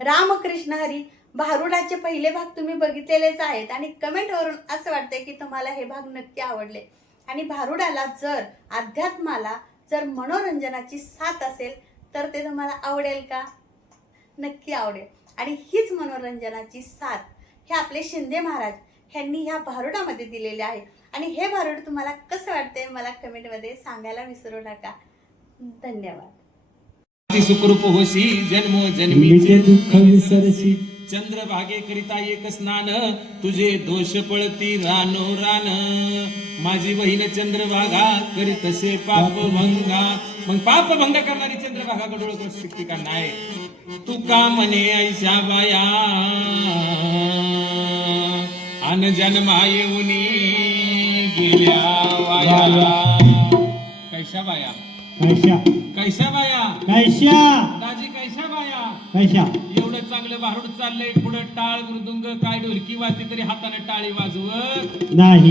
रामकृष्ण हरी भारुडाचे पहिले भाग तुम्ही बघितलेलेच आहेत आणि कमेंटवरून असं वाटतंय की तुम्हाला हे भाग नक्की आवडले. आणि भारुडाला जर अध्यात्माला जर मनोरंजनाची साथ असेल तर ते तुम्हाला आवडेल का? नक्की आवडेल. आणि हीच मनोरंजनाची साथ हे आपले शिंदे महाराज ह्यांनी ह्या भारुडामध्ये दिलेले आहे. आणि हे भारुड तुम्हाला कसं वाटते मला कमेंटमध्ये सांगायला विसरू नका. धन्यवाद. सुखरूप होशी जन्म मीचे जन्मीचे दुःख विसरशी। चंद्रभागे करिता एक स्नान तुझे दोष पळती रानो रान। माझी बहीण चंद्रभागा करीत असे पाप भंगा। मग पाप भंग करणारी चंद्रभागा गडोळ करू शकते का नाही? तू का म्हणे ऐशा बाया? अन जन्मा येऊनी गेल्या वाया कैशा बाया? कैशा. कैशा बाया कैशा दाजी कैशा बाया कैशा एवढं चांगलं भारूड चाललंय. पुढं टाळ मृदुंग काय ढोलकी वाजते तरी हाताने टाळी वाजवत. नाही.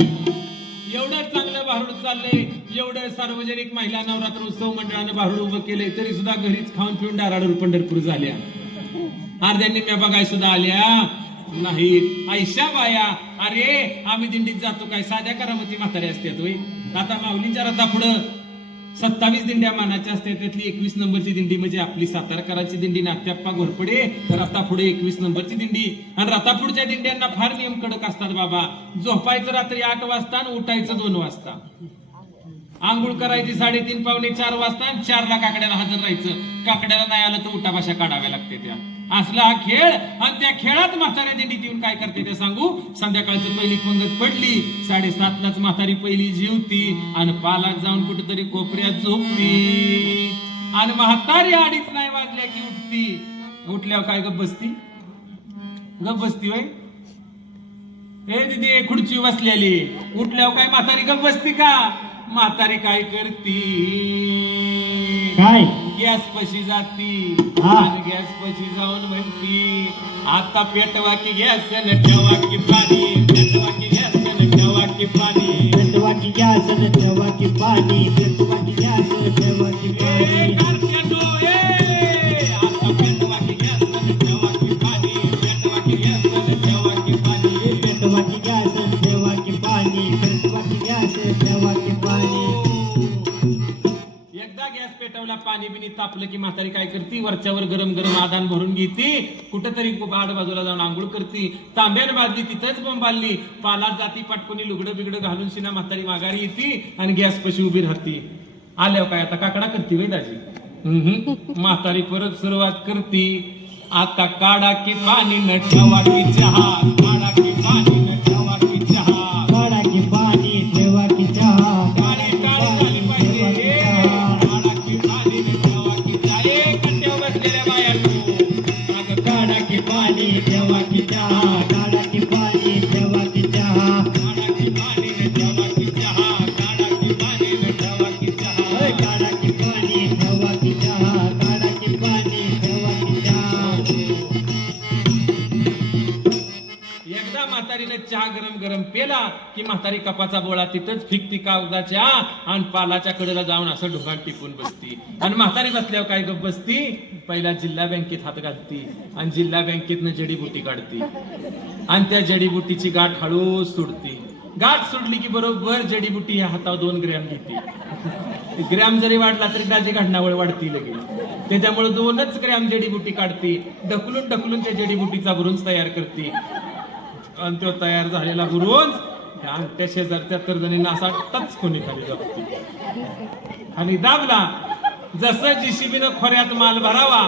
एवढं चांगलं भारूड चाललंय. एवढं सार्वजनिक महिला नवरात्र उत्सव मंडळानं भारूड उभं केलंय तरी सुद्धा घरीच खाऊन पिऊन डाराडूर पंढरपूर झाल्या. अर्ध्यांनी म्या बघाय सुद्धा आल्या. नाही ऐशा बाया अरे आम्ही दिंडीत जातो काय? साध्या करामती म्हातारे असतात होय. आता माऊलींच्या रथा पुढं. सत्तावीस दिंड्या मानाच्या असतात त्यातली एकवीस नंबरची दिंडी म्हणजे आपली सातारकरांची दिंडी नाट्याप्पा घोरपडे. रथा पुढे एकवीस नंबरची दिंडी. आणि रथा पुढच्या दिंड्यांना फार नियम कडक असतात बाबा. झोपायचं रात्री आठ वाजता आणि उठायचं दोन वाजता. आंघोळ करायची साडेतीन पावणे चार वाजता आणि चारला काकड्याला हजर राहायचं. काकड्याला नाही आलं तर उठाभाषा काढाव्या लागते त्या. असला हा खेळ आणि त्या खेळात म्हाताऱ्या दिंडीत येऊन काय करते ते सांगू? संध्याकाळचं पहिली पंगत पडली साडेसातलाच म्हातारी पहिली जीवती आणि पालात जाऊन कुठेतरी कोपऱ्यात झोपती आणि म्हातारी अडीच नाही वाजल्या की उठती. उठल्यावर काय गप बसती? गप बसती वय हे दिदी खुर्ची बसलेली. उठल्यावर काय म्हातारी गप बसती का? म्हातारी काय करती? काय? गॅस पशी जाती. आणि गॅस पशी जाऊन म्हणती आता पेटवा की गॅस न ठेवा की पाणी. पेटवा की गॅस न ठेवा की पाणी. पेटवा की गॅस न ठेवा की पाणी. गॅस पाणी बिनी तापलं की म्हातारी काय करती? वरच्यावर गरम गरम आदान भरून घेती. कुठेतरी आड बाजूला जाऊन आंघोळ करती. तांब्यानं बादली तिथंच बोंबालली पालात जाती पटकोणी लुगडं बिगडं घालून शिना म्हातारी माघारी येते आणि गॅस पशी उभी राहती. आल्यावर काय आता काकडा करती वय दाजी? म्हातारी परत सुरुवात करती. आता काढा की पाणी नटवा की चहा की म्हातारी कपाचा बोळा तिथंच फिकती कागदाच्या आणि पालाच्या कडेला जाऊन असं ढोकान टिपून बसती. आणि म्हातारी बसल्यावर काय गप बसती? पहिला जिल्हा बँकेत हात घालती आणि जिल्हा बँकेतनं जडीबुटी काढती. आणि त्या जडीबुटीची गाठ हळूच सोडती. गाठ सोडली की बरोबर जडीबुटी ह्या हातावर दोन ग्रॅम घेते. ग्रॅम जरी वाढला तरी गाजी घडणावळ वाढती लगेच. त्याच्यामुळे दोनच ग्रॅम जडीबुटी काढते. ढकलून ढकलून त्या जडीबुटीचा बुरुंज तयार करते. आणि तो तयार झालेला बुरुंज त्या अंगठ्या शेजारच्या तर्जनीनं असा टच कोणी खाली दाबते आणि दाबला. जसं जीसीबीनं खोऱ्यात माल भरावा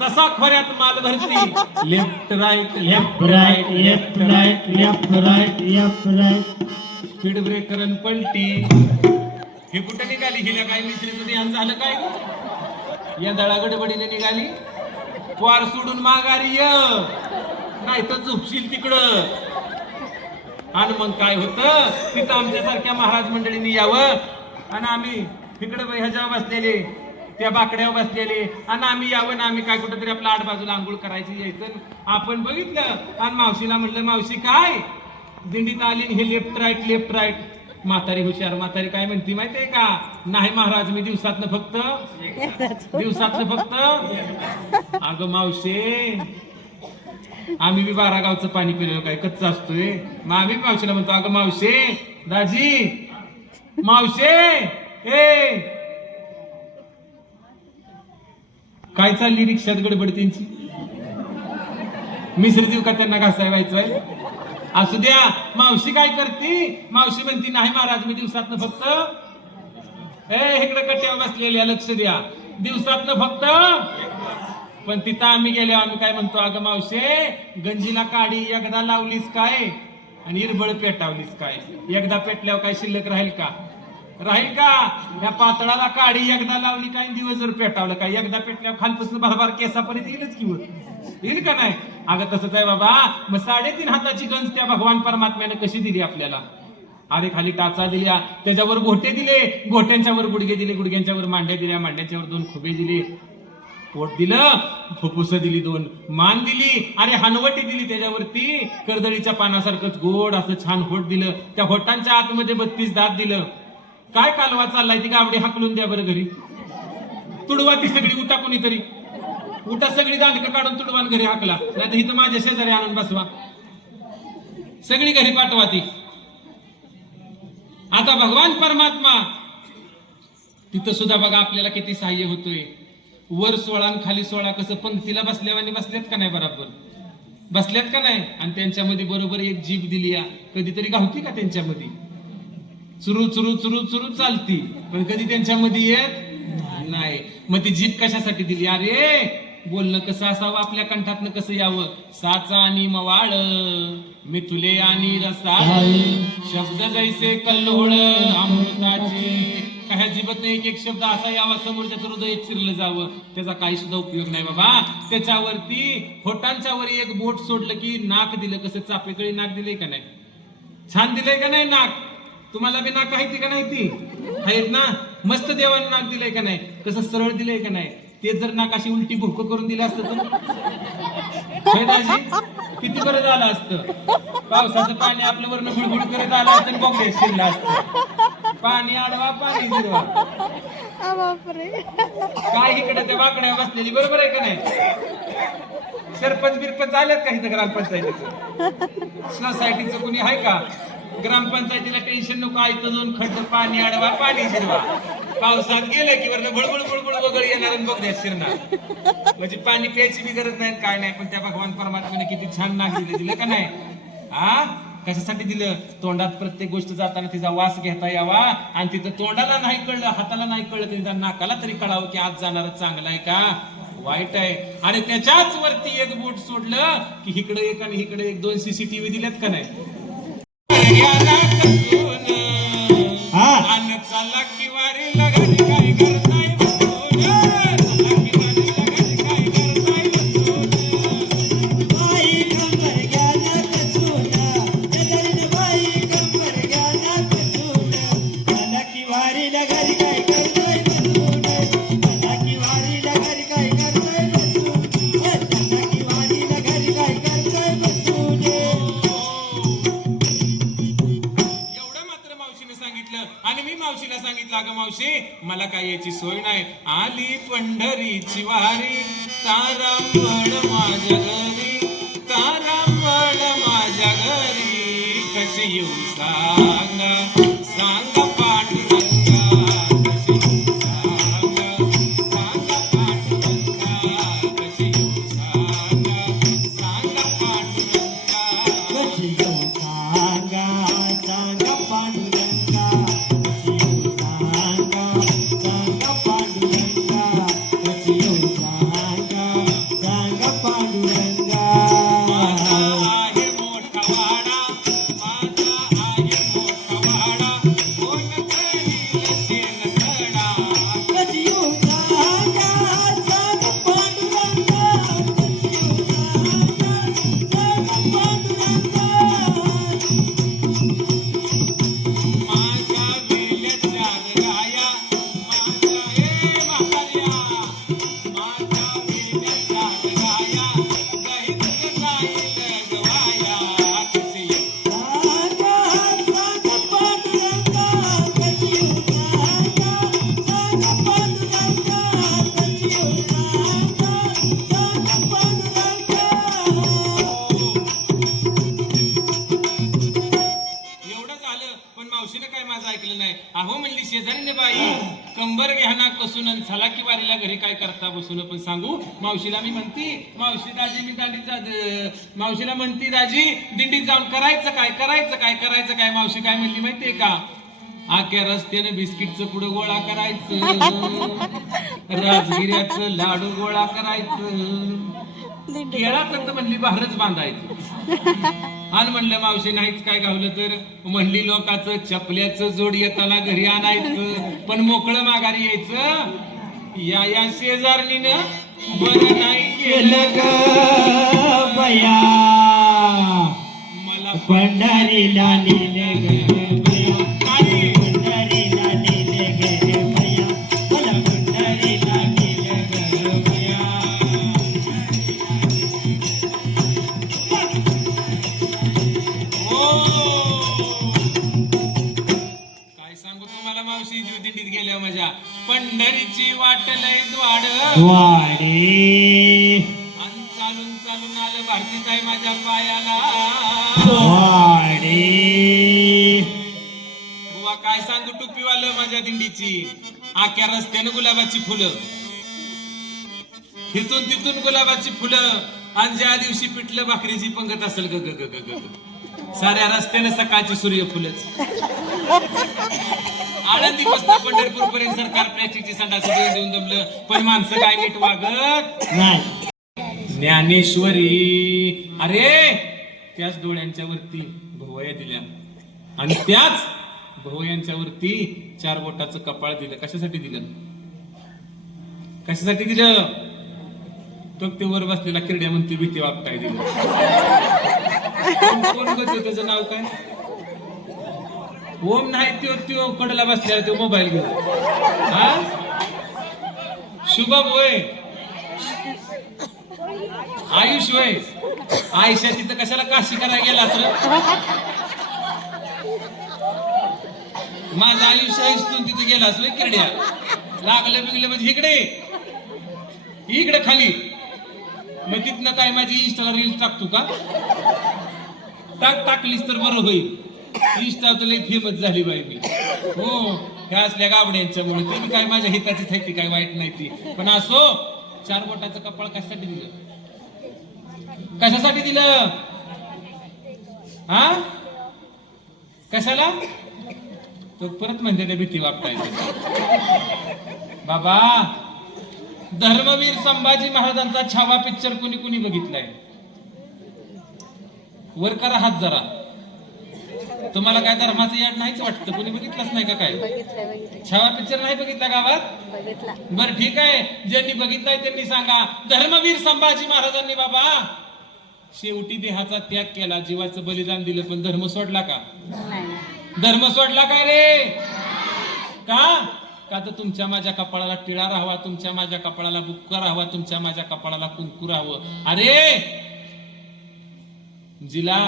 तसा खोऱ्यात माल भरती. Left right left right left right left right left right speed breaker पलटी. हे कुठे निघाली? गेल्या काय मिसरीचं ध्यान झालं काय? या दळागडबडीने निघाली. वार सोडून माघारी ये. नाही तर झोपशील तिकडं. आणि मग काय होतं? तिथं आमच्यासारख्या महाराज मंडळींनी यावं. आणि आम्ही तिकडे ह्याच्यावर बसलेले त्या बाकड्यावर बसलेले. आणि आम्ही यावं ना आम्ही काय कुठेतरी आपल्या आठ बाजूला आंघोळ करायची यायचं. आपण बघितलं. आणि मावशीला म्हटलं मावशी काय? दिंडीत आली हे लेफ्ट राईट लेफ्ट राईट म्हातारी हुशार म्हातारी काय म्हणती माहितीये का? नाही महाराज मी दिवसातनं फक्त दिवसातनं फक्त अगं मावशे आम्ही बी बारा गावचं पाणी पिलो काय कच्चा असतोय. मग आम्ही मावशीला म्हणतो अगं मावशे दाजी मावशे ए. काय चालली रिक्षात गडबड त्यांची? मिसरी देऊ का त्यांना घासाय व्हायचंय असू द्या मावशी काय करते? मावशी म्हणती नाही महाराज मी दिवसातनं फक्त ए इकडे कट्ट्यावर बसलेल्या लक्ष द्या. दिवसातनं फक्त पण तिथं आम्ही गेलो आम्ही काय म्हणतो अगं मावशे गंजीला काडी एकदा लावलीस काय? आणि इरबळ पेटावलीस काय? एकदा पेटल्यावर काय शिल्लक राहील का? राहील का? या पातळाला काडी एकदा लावली काय? दिवस दिवसभर पेटावलं काय? एकदा पेटल्यावर खालपासून भरभार केसापर्यंत येईलच की येईल का नाही? अगं तसंच आहे बाबा. मग साडेतीन हाताची गंज त्या भगवान परमात्म्याने कशी दिली आपल्याला? अरे खाली टाचा दिल्या. त्याच्यावर घोटे दिले. गोट्यांच्यावर गुडगे दिले. गुडग्यांच्यावर मांड्या दिल्या. मांड्यांच्यावर दोन खुबे दिले. पोट दिलं फुफ्फुस दिली दोन मान दिली आणि हनवटी दिली त्याच्यावरती. कर्दळीच्या पानासारखंच गोड असं छान होट दिलं. त्या होटांच्या आतमध्ये बत्तीस दात दिलं. काय कालवा चाललाय ती गावडी हाकलून द्या बरं घरी. तुडवा ती सगळी उठा कोणीतरी. उठा सगळी दांडकं काढून तुडवान घरी हाकला. नाही तर इथं माझ्या शेजारी आणून बसवा. सगळी घरी पाठवा ती. आता भगवान परमात्मा. तिथं सुद्धा बघा आपल्याला किती सहाय्य होतोय. वर सोळा आणि खाली सोळा कसं? पंक्तीला बसल्यावानी बसल्यात का नाही बरोबर? बसल्यात का नाही? आणि त्यांच्यामध्ये बरोबर एक जीभ दिली या. कधीतरी गावती का त्यांच्यामध्ये? चुरू चुरू चुरू चुरू चालती. पण कधी त्यांच्यामध्ये येत नाही. मग ती जीभ कशासाठी दिली? अरे बोलणं कसं असावं? आपल्या कंठातनं कसं यावं? साचा आणि मवाळ मिथुले आणि रसाळ. शब्द जैसे कल्लोळ अमृताचे. काही जीवत नाही. एक एक शब्द असा यावा समोरच्या हृदय चिरलं जावं. त्याचा काही सुद्धा उपयोग नाही बाबा. त्याच्यावरती होटांच्या वर एक बोट सोडलं की नाक दिलं कसं? चापेकळी नाक दिले का नाही? छान दिलंय का नाही नाक? तुम्हाला बी नाक आहे ती का नाही ती? आहेत ना? मस्त देवांना नाक दिलंय का नाही? कसं सरळ दिलंय का नाही? ते जर नाक अशी उलटी भुक करून दिलं असतं तर? किती बरं झालं असतं. पावसाचं पाणी आपलं वरण गुळगुळ करत आलं असतं बोगडे शिरलं असतं. पाणी आडवा पाणी जिरवा बापरे. काय इकडे त्या वाकड्या बसलेली बरोबर आहे का नाही? सरपंच बिरपंच आलेत का इथं ग्रामपंचायतीचं? सोसायटीचं कोणी आहे का? ग्रामपंचायतीला टेन्शन नको इथं जाऊन खड्ड पाणी अडवा पाणी शिरवा पावसात गेलं की वरनं बळबळ बळबळ वगळ येणार आणि बघण्यात शिरणार. म्हणजे पाणी प्यायची बी गरज नाही काय नाही पण त्या भगवान परमात्म्याने किती छान दिलं दिलं का नाही? हा कशासाठी दिलं. तोंडात प्रत्येक गोष्ट जाताना तिचा वास घेता यावा. आणि तिथं तोंडाला नाही कळलं हाताला नाही कळलं तरी त्या नाकाला तरी कळावं की आज जाणार चांगलं आहे का? वाईट आहे. आणि त्याच्याच वरती एक बोट सोडलं की इकडे एक आणि इकडे एक दोन सीसीटीव्ही दिल्यात का नाही? आणि सांगितलं अगं मावशी? मला काय याची सोय नाही. आली पंढरीची वारी. तारांबळ माझ्या घरी. तारांबळ माझ्या घरी. कशी येऊ सांगा? चला की वारीला घरी काय करता बसून पण सांगू? मावशीला मी म्हणती मावशी दाजी मी दांडीत जा मावशीला म्हणती दाजी दिंडीत जाऊन करायचं काय करायचं काय करायचं काय? मावशी काय म्हणली माहितीये का? आख्या रस्त्याने बिस्किटचं पुढं गोळा करायचं. राजगिऱ्याचं लाडू गोळा करायचं. केळाचं तर म्हणली बाहेरच बांधायचं. आणि म्हणलं मावशी नाहीच काय गावलं तर? म्हणली लोकाचं चपल्याचं जोड येताना घरी आणायचं पण मोकळं माघारी यायचं. या या शेजारणीनं बरं नाही केलं. ग बया? मला पंढरीला नेले ग. माझ्या पायाला. बुवा काय सांगू टोपीवालं माझ्या दिंडीची? आख्या रस्त्यानं गुलाबाची फुलं. तिथून तिथून गुलाबाची फुलं. आणि ज्या दिवशी पिठलं भाकरीची पंगत असेल ग ग ग ग. साऱ्या रस्त्याने सकाळची सूर्यफुलच. आळंदी पासून पंढरपूर पर्यंत सरकार प्लॅस्टिकची संडास देऊन देऊन दमलं पण माणसं काय नीट वागत? नाही. ज्ञानेश्वरी. अरे त्याच डोळ्यांच्या वरती भोवया दिल्या. आणि त्याच भोवयांच्या वरती चार बोटाचं कपाळ दिलं. कशासाठी दिलं? कशासाठी दिलं? तो ते वर बसलेला किरड्या म्हणते भीती वागताय दिलं. कोण- त्याचं नाव काय? ओम नाही त्यो त्यो कडला बसल्या तो मोबाईल घेऊन. हा? शुभम होय. आयुष होय. आयुष्या तिथं कशाला काशी करायला गेला तर माझं आयुष्य इथून तिथं गेला असलं किरड्या. लागलं बिगलं म्हणजे इकडे इकडे खाली. मग तिथनं काय माझी इंस्टाला रील टाकतो का? टाक टाकलीस तर बरं होईल. इंस्टा तर लई फेमस झाली बाई मी. हो ह्या असल्या गाबड्यांच्यामुळे ते काय माझ्या हिताचीच आहे ती काय वाईट नाही ती. पण असो चार बोटाचं कपाळ कशासाठी दिलं? कशासाठी दिलं? हा? कशाला? तो परत म्हणते त्या भीती वागतायचं बाबा धर्मवीर संभाजी महाराजांचा छावा पिक्चर कुणी कुणी बघितलाय? वर करा हात जरा. तुम्हाला काय धर्माचं याड नाहीच वाटतं? कुणी बघितलंच नाही का काय? छावा पिक्चर नाही बघितला गावात? बर ठीक आहे. ज्यांनी बघितलंय त्यांनी सांगा. धर्मवीर संभाजी महाराजांनी बाबा शेवटी देहाचा त्याग केला. जीवाचं बलिदान दिलं पण धर्म सोडला का? धर्म सोडला काय रे? का? का तर तुमच्या माझ्या कपाळाला टिळा राहावा तुमच्या माझ्या कपाळाला बुक्का राहावा तुमच्या माझ्या कपाळाला कुंकू राहावं? अरे! जिला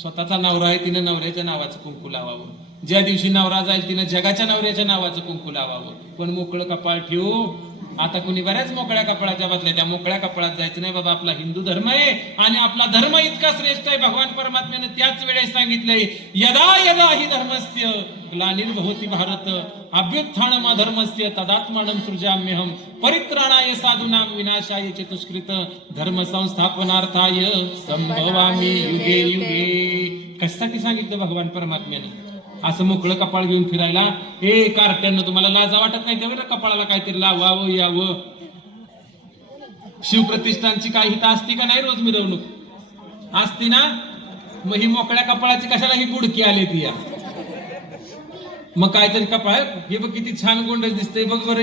स्वतःचा नवरा आहे तिनं नवऱ्याच्या नावाचं कुंकू लावावं. ज्या दिवशी नवरा जाईल तिनं जगाच्या नवऱ्याच्या नावाचं कुंकू लावावं. पण मोकळं कपाळ ठेवू आता कुणी बऱ्याच मोकळ्या कपड्याच्या बदल्या त्या मोकळ्या कपड्यात जायचं नाही बाबा आपला हिंदू धर्म आहे आणि आपला धर्म इतका श्रेष्ठ आहे. भगवान परमात्म्याने त्याच वेळेस सांगितलंय यदा यदा ही धर्मस्य ग्लानिर्भवती भारत अभ्युत्थानम धर्मस्य तदात्मानं सृजाम्यहम परित्राणाय साधूनाम विनाशाय चतुष्कृत धर्म संस्थापनार्थाय संभवामी युगे युगे. कशासाठी सांगितलं भगवान परमात्म्याने? असं मोकळं कपाळ घेऊन फिरायला हे कारट्यांना तुम्हाला लाजा वाटत नाही तेव्हा कपाळाला काहीतरी लावावं यावं. शिवप्रतिष्ठानची काही हिता असती का नाही रोज मिरवणूक? असती ना? मग ही मोकळ्या कपाळाची कशाला ही बुडकी आली ती या? मग काहीतरी कपाळ हे बघ किती छान गोंडच दिसतंय बघ बरं